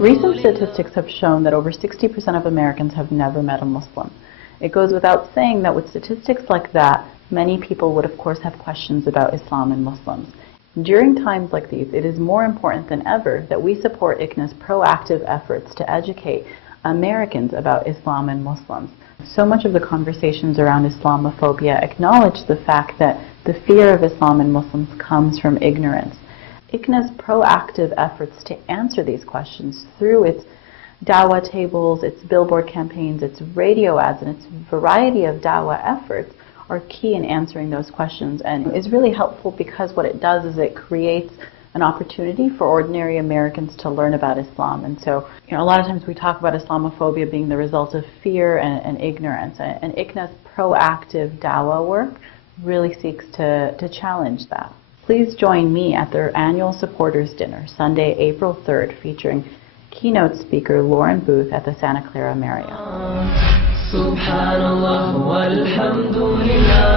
Recent statistics have shown that over 60% of Americans have never met a Muslim. It goes without saying that with statistics like that, many people would of course have questions about Islam and Muslims. During times like these, it is more important than ever that we support ICNA's proactive efforts to educate Americans about Islam and Muslims. So much of the conversations around Islamophobia acknowledge the fact that the fear of Islam and Muslims comes from ignorance. ICNA's proactive efforts to answer these questions through its dawah tables, its billboard campaigns, its radio ads, and its variety of dawah efforts are key in answering those questions, and is really helpful because what it does is it creates an opportunity for ordinary Americans to learn about Islam. And so, a lot of times we talk about Islamophobia being the result of fear and ignorance, and ICNA's proactive dawah work really seeks to challenge that. Please join me at their annual supporters dinner, Sunday, April 3rd, featuring keynote speaker Lauren Booth at the Santa Clara Marriott. Subhanallah walhamdulillah.